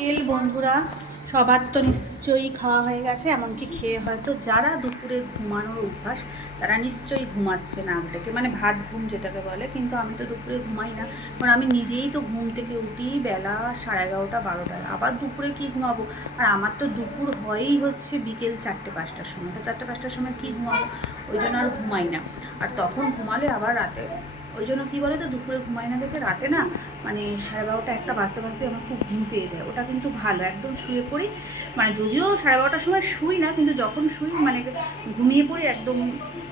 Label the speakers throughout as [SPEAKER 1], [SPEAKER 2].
[SPEAKER 1] বিকেল, বন্ধুরা। সবার তো নিশ্চয়ই খাওয়া হয়ে গেছে, এমনকি খেয়ে হয়তো যারা দুপুরে ঘুমানোর অভ্যাস, তারা নিশ্চয়ই ঘুমাচ্ছে না ডেকে মানে ভাত, ঘুম যেটাকে বলে, কিন্তু আমি তো দুপুরে ঘুমাই না। কারণ আমি নিজেই তো ঘুম থেকে উঠি বেলা সাড়ে এগারোটা বারোটায় আবার দুপুরে কি ঘুমাবো? আর আমার তো দুপুর হয়ই হচ্ছে বিকেল চারটে, পাঁচটার সময়। তো চারটে, পাঁচটার সময় কি ঘুমাবো? ওই জন্য আর ঘুমাই না। আর তখন ঘুমালে আবার রাতে ওই জন্য কী বলে তো দুপুরে ঘুমাই না দেখে রাতে না মানে সাড়ে বারোটা একটা বাজতে বাজতে আমার খুব ঘুম পেয়ে যায়। ওটা কিন্তু ভালো, একদম শুয়ে পড়ি। মানে যদিও সাড়ে বারোটার সময় শুই না, কিন্তু যখন শুই মানে ঘুমিয়ে পড়ি একদম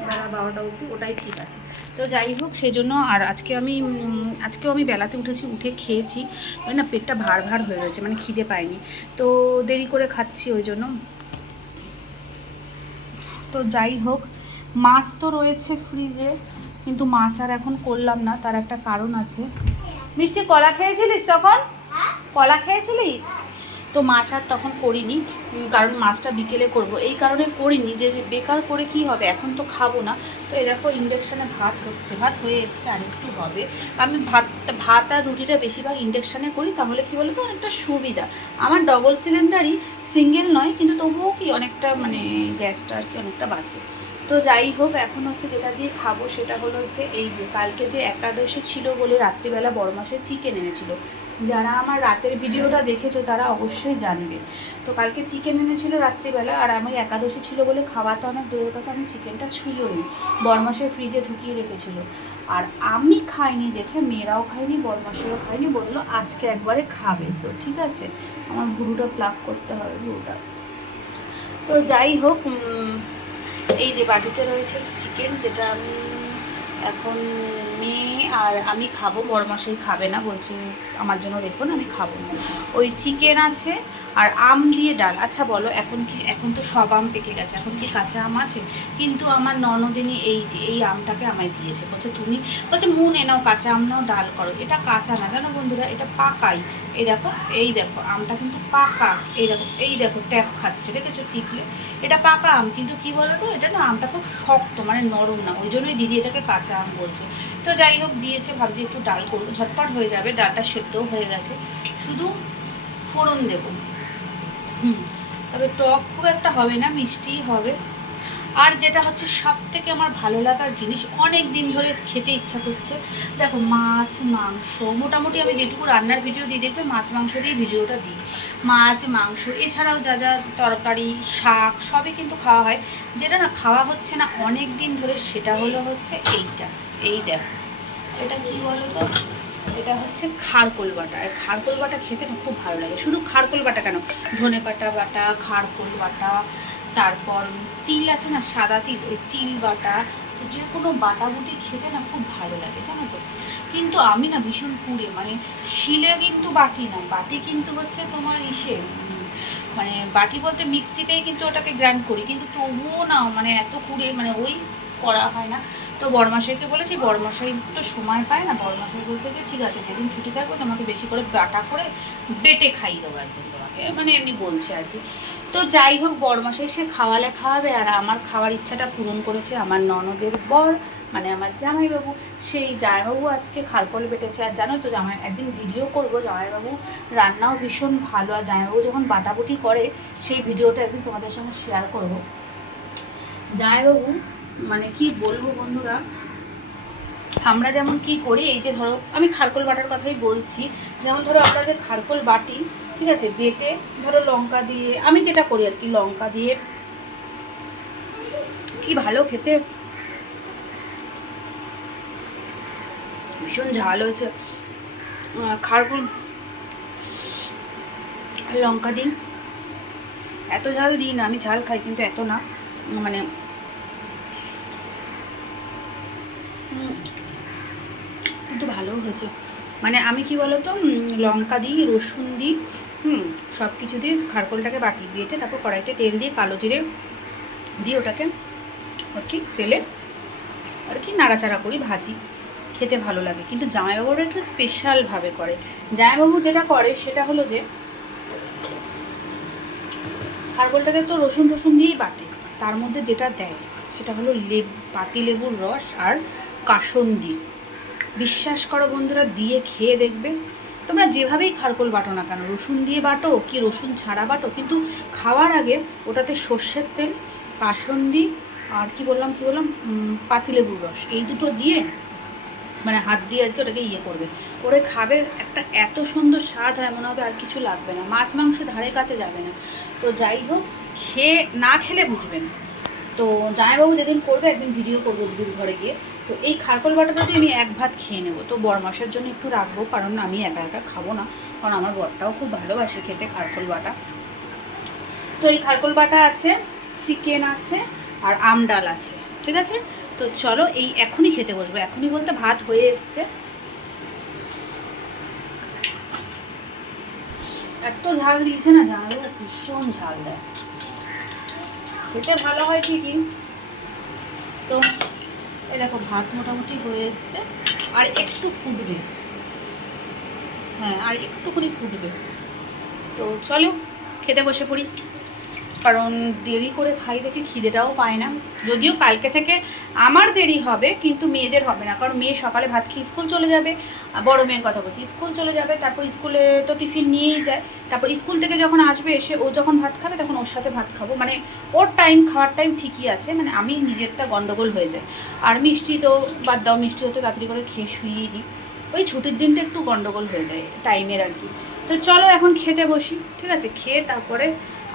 [SPEAKER 1] বেলা বারোটা অবধি, ওটাই ঠিক আছে। তো যাই হোক, সেই জন্য আর আজকে আমি আজকেও আমি বেলাতে উঠেছি, উঠে খেয়েছি। ওই না পেটটা ভার ভার হয়ে রয়েছে মানে খিদে পাইনি তো দেরি করে খাচ্ছি ওই জন্য। তো যাই হোক, মাছ তো রয়েছে ফ্রিজে কিন্তু মাছ আর এখন করলাম না, তার একটা কারণ আছে। মিষ্টি, কলা খেয়েছিলিস তখন? কলা খেয়েছিলিস? তো মাছ আর তখন করিনি, কারণ মাছটা বিকেলে করব। এই কারণে করিনি যে বেকার করে কি হবে, এখন তো খাব না। তো এই দেখো ইন্ডাকশানে ভাত হচ্ছে, ভাত হয়ে এসছে আর একটু হবে। আমি ভাত ভাত আর রুটিটা বেশিরভাগ ইন্ডাকশানে করি, তাহলে কি বলতো, অনেকটা সুবিধা। আমার ডবল সিলিন্ডারই সিঙ্গেল নয়, কিন্তু তবুও কি অনেকটা মানে গ্যাসটা আর কি অনেকটা বাঁচে। তো যাই হোক, এখন হচ্ছে যেটা দিয়ে খাব সেটা হলো হচ্ছে এই যে কালকে যে একাদশী ছিল বলে রাত্রিবেলা বড় মাসের চিকেন এনেছিল। যারা আমার রাতের ভিডিওটা দেখেছ তারা অবশ্যই জানবে। তো কালকে চিকেন এনেছিল রাত্রিবেলা আর আমি একাদশী ছিল বলে খাওয়া তো অনেক দূরের কথা, আমি চিকেনটা ছুঁইও নি। বরমাসের ফ্রিজে ঢুকিয়ে রেখেছিল। আর আমি খাইনি দেখে মেয়েরাও খায়নি বরমাসেরও খায়নি, বলল আজকে একবারে খাবে তো, ঠিক আছে? আমার গুরুটা প্লাগ করতে হবে, গুরুটা। তো যাই হোক এই যে বাটিতে রয়েছে চিকেন যেটা আমি এখন মেয়ে আর আমি খাব, বড় মাসেই খাবে না, বলছে আমার জন্য রেখো না, আমি খাব না। ওই চিকেন আছে আর আম দিয়ে ডাল। আচ্ছা বলো, এখন কি, এখন তো সব আম পেকে গেছে, এখন কি কাঁচা আম আছে? কিন্তু আমার ননদিনী এই যে, এই আমটাকে আমায় দিয়েছে। বলছে, তুমি, বলছে, মন এনাও কাঁচা আম, নাও ডাল করো। এটা কাঁচা না, জানো বন্ধুরা? এটা পাকাই। এই দেখো এই দেখো, আমটা কিন্তু পাকা। এই দেখো এই দেখো, ট্যাপ খাচ্ছে, দেখেছ? টিকলে এটা পাকা আম, কিন্তু কি বলো তো এটা না আমটা খুব শক্ত মানে নরম না। ওই জন্যই দিদি এটাকে কাঁচা আম বলছে। তো যাই হোক, দিয়েছে, ভাবছি একটু ডাল করব। ঝটপট হয়ে যাবে, ডালটা সেদ্ধও হয়ে গেছে। শুধু ফোড়ন দেবো। তবে টক খুব একটা হবে না, মিষ্টিই হবে। আর যেটা হচ্ছে সব থেকে আমার ভালো লাগার জিনিস, অনেক দিন ধরে খেতে ইচ্ছা করছে। দেখো, মাছ, মাংস, মোটামুটি আমি যেটুকু রান্নার ভিডিও দিই, দেখবে মাছ, মাংস দিয়ে ভিডিওটা দিই। মাছ, মাংস, এছাড়াও যা যা তরকারি, শাক, সবই কিন্তু খাওয়া হয়। যেটা না খাওয়া হচ্ছে না, অনেক দিন ধরে সেটা হলো হচ্ছে এইটা। এই দেখো। এটা কি বলো তো? এটা হচ্ছে খারকোল বাটা। আর খারকোল বাটা খেতে না খুব ভালো লাগে। শুধু খারকোল বাটা কেন? ধনে পাতা বাটা, খারকোল বাটা, তারপর তিল আছে না, সাদা তিল, ওই তিল বাটা, যে কোনো বাটাবুটি খেতে না খুব ভালো লাগে, জানো তো? কিন্তু আমি না ভীষণ পুড়ে মানে শিলে কিন্তু বাটি না, বাটি কিন্তু হচ্ছে তোমার ইসে মানে বাটি বলতে মিক্সিতেই কিন্তু ওটাকে গ্রাইন্ড করি। কিন্তু তবুও না মানে এত কুড়ে মানে ওই করা হয় না। তো বড়মাসাইকে বলেছি বড়মাসাই তো সময় পায় না বড়মাসাই বলছে যে, ঠিক আছে, যেদিন ছুটি থাকবে তোমাকে বেশি করে বাটা করে বেটে খাইয়ে দেবো একদিন তোমাকে। মানে এমনি বলছে আর কি। তো যাই হোক বড়মাসাই সে খাওয়ালে খাওয়াবে, আর আমার খাওয়ার ইচ্ছাটা পূরণ করেছে আমার ননদের বর মানে আমার জামাইবাবু। সেই জামাইবাবু আজকে খারকল বেটেছে। আর জানো তো, জামাই, একদিন ভিডিও করব, জামাইবাবু রান্নাও ভীষণ ভালো। আর জামাইবাবু যখন বাটাবুটি করে, সেই ভিডিওটা একদিন তোমাদের সঙ্গে শেয়ার করব। জামাইবাবু মানে কি বলব বন্ধুরা? আমরা যেমন কি করি, এই যে ধরো, আমি খারকোল বাটার কথাই বলছি। যেমন ধরো, আমরা যে খারকোল বাটি, ঠিক আছে, বেটে ধরো লঙ্কা দিয়ে, আমি যেটা করি আর কি, লঙ্কা দিয়ে। কি ভালো খেতে। ভীষণ ঝাল হয়েছে। খারকোল, লঙ্কা দিই। এত ঝাল দিই না, আমি ঝাল খাই, কিন্তু এত না। মানে কিন্তু ভালো হয়েছে। মানে আমি কি বলতো লঙ্কা দিই, রসুন দিই, হুম সব কিছু দিয়ে খারকোলটাকে বাটি বেটে তারপর কড়াইতে তেল দিয়ে কালো জিরে দিয়ে ওটাকে আর কি তেলে আর কি নাড়াচাড়া করি, ভাজি। খেতে ভালো লাগে। কিন্তু জামাইবাবুরা একটু স্পেশালভাবে করে। জামাইবাবু যেটা করে সেটা হলো যে, খারকোলটাকে তো রসুন টসুন দিয়েই বাটে। তার মধ্যে যেটা দেয় সেটা হলো লেব পাতি লেবুর রস আর কাসন্দি। বিশ্বাস করো বন্ধুরা, দিয়ে খেয়ে দেখবে। তোমরা যেভাবেই খারকোল বাটো না কেন, রসুন দিয়ে বাটো কি রসুন ছাড়া বাটো, কিন্তু খাওয়ার আগে ওটাতে সর্ষের তেল, কাসন্দি আর কি বললাম কি বললাম? পাতিলেবুর রস, এই দুটো দিয়ে মানে হাত দিয়ে আর কি ওটাকে ইয়ে করবে। করে খাবে, একটা এত সুন্দর স্বাদ হয়, মনে হবে আর কিছু লাগবে না। মাছ মাংস ধারে কাছে যাবে না। তো যাই হোক, খেয়ে না খেলে বুঝবেন তো জামাইবাবু যেদিন করবে, একদিন ভিডিও করব দিদির ঘরে গিয়ে। তো এই খারকোল বাটাটা দিয়ে আমি এক ভাত খেয়ে নেব। তো বড় মাসের জন্য একটু রাখব, কারণ আমি একা একা খাব না, কারণ আমার বরটাও খুব ভালোবাসে খেতে খারকোল বাটা। তো এই খারকোল বাটা আছে, চিকেন আছে, আর আম ডাল আছে, ঠিক আছে? তো চলো এই এখনই খেতে বসবো। এখনই বলতে ভাত হয়ে এসছে। এত ঝাল দিয়েছে না জানালো ভীষণ ঝাল দেয়। খেতে ভালো হয় ঠিকই। তো এ দেখো, ভাত মোটামুটি হয়ে এসছে। আর একটু ফুটবে। হ্যাঁ আর একটুখানি ফুটবে। তো চলো, খেতে বসে পড়ি। কারণ দেরি করে খাই দেখে খিদেটাও পায় না। যদিও কালকে থেকে আমার দেরি হবে, কিন্তু মেয়েদের হবে না। কারণ মেয়ে সকালে ভাত খেয়ে স্কুল চলে যাবে। বড় মেয়ের কথা বলছি, স্কুল চলে যাবে, তারপর স্কুলে তো টিফিন নিয়েই যায়। তারপর স্কুল থেকে যখন আসবে, এসে ও যখন ভাত খাবে, তখন ওর সাথে ভাত খাব। মানে ওর টাইম খাওয়ার টাইম ঠিকই আছে। মানে আমি নিজেরটা গন্ডগোল হয়ে যায় আর মিষ্টি তো বাদ দাও, মিষ্টি হতে তাড়াতাড়ি করে খেয়ে শুইয়েই দিই। ওই ছুটির দিনটা একটু গন্ডগোল হয়ে যায় টাইমের আর কি। তো চলো এখন খেতে বসি, ঠিক আছে? খেয়ে তারপরে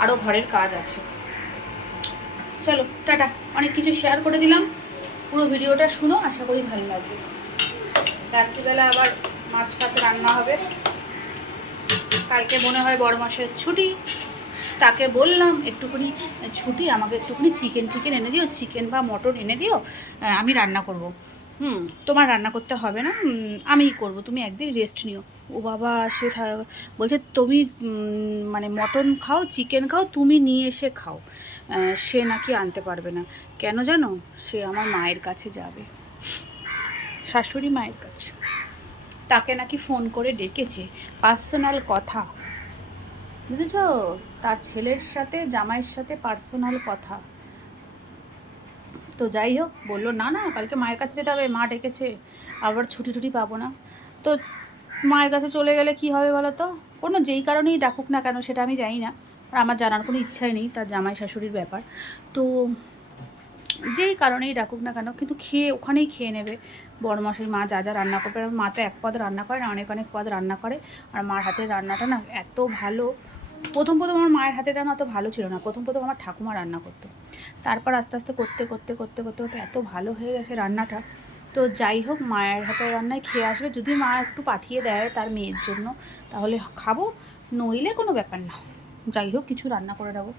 [SPEAKER 1] আরও ঘরের কাজ আছে। চলো, টাটা। অনেক কিছু শেয়ার করে দিলাম। পুরো ভিডিওটা শুনো, আশা করি ভালো লাগবে। রাত্রিবেলা আবার মাছ ফাছ রান্না হবে। কালকে মনে হয় বড় মাসের ছুটি। তাকে বললাম, একটুখানি, ছুটি, আমাকে একটুখানি চিকেন টিকেন এনে দিও চিকেন বা মটন এনে দিও আমি রান্না করব। হুম, তোমার রান্না করতে হবে না। আমিই করব, তুমি একদিন রেস্ট নিও। ও বাবা, সে বলছে তুমি মানে মটন খাও চিকেন খাও, তুমি নিয়ে এসে খাও। সে নাকি আনতে পারবে না। কেন জানো? সে আমার মায়ের কাছে যাবে। শাশুড়ি মায়ের কাছে। তাকে নাকি ফোন করে ডেকেছে। পার্সোনাল কথা। বুঝেছ? তার ছেলের সাথে, জামাইয়ের সাথে পার্সোনাল কথা। তো যাই হোক, বলল, না না, কালকে মায়ের কাছে যেতে হবে। মা ডেকেছে। আবার ছুটি ছুটি পাবো না। তো মায়ের কাছে চলে গেলে কি হবে বলো তো? কোনো যেই কারণেই ডাকুক না কেন, সেটা আমি জানি না। আর আমার জানার কোনো ইচ্ছাই নেই, তার জামাই শাশুড়ির ব্যাপার। তো যেই কারণেই ডাকুক না কেন, কিন্তু খেয়ে, ওখানেই খেয়ে নেবে। বড় মাসের মা যা যা রান্না করবে, মা তো এক পদ রান্না করে না, অনেক অনেক পদ রান্না করে। আর মার হাতের রান্নাটা না এত ভালো। প্রথম প্রথম আমার মায়ের হাতের রান্না অত ভালো ছিল না, প্রথম প্রথম আমার ঠাকুমা রান্না করতো। তারপর আস্তে আস্তে করতে করতে করতে করতে করতে এত ভালো হয়ে গেছে রান্নাটা। তো যাই হোক, মায়ের হাতের রান্নায় খেয়ে আসবে। যদি মা একটু পাঠিয়ে দেয় তার মেয়ের জন্য, তাহলে খাব। নইলে কোনো ব্যাপার না। যাই হোক, কিছু রান্না করে দেবো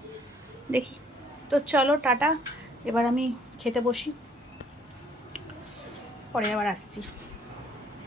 [SPEAKER 1] দেখি। তো চলো, টাটা। এবার আমি খেতে বসি। পরে আবার আসছি।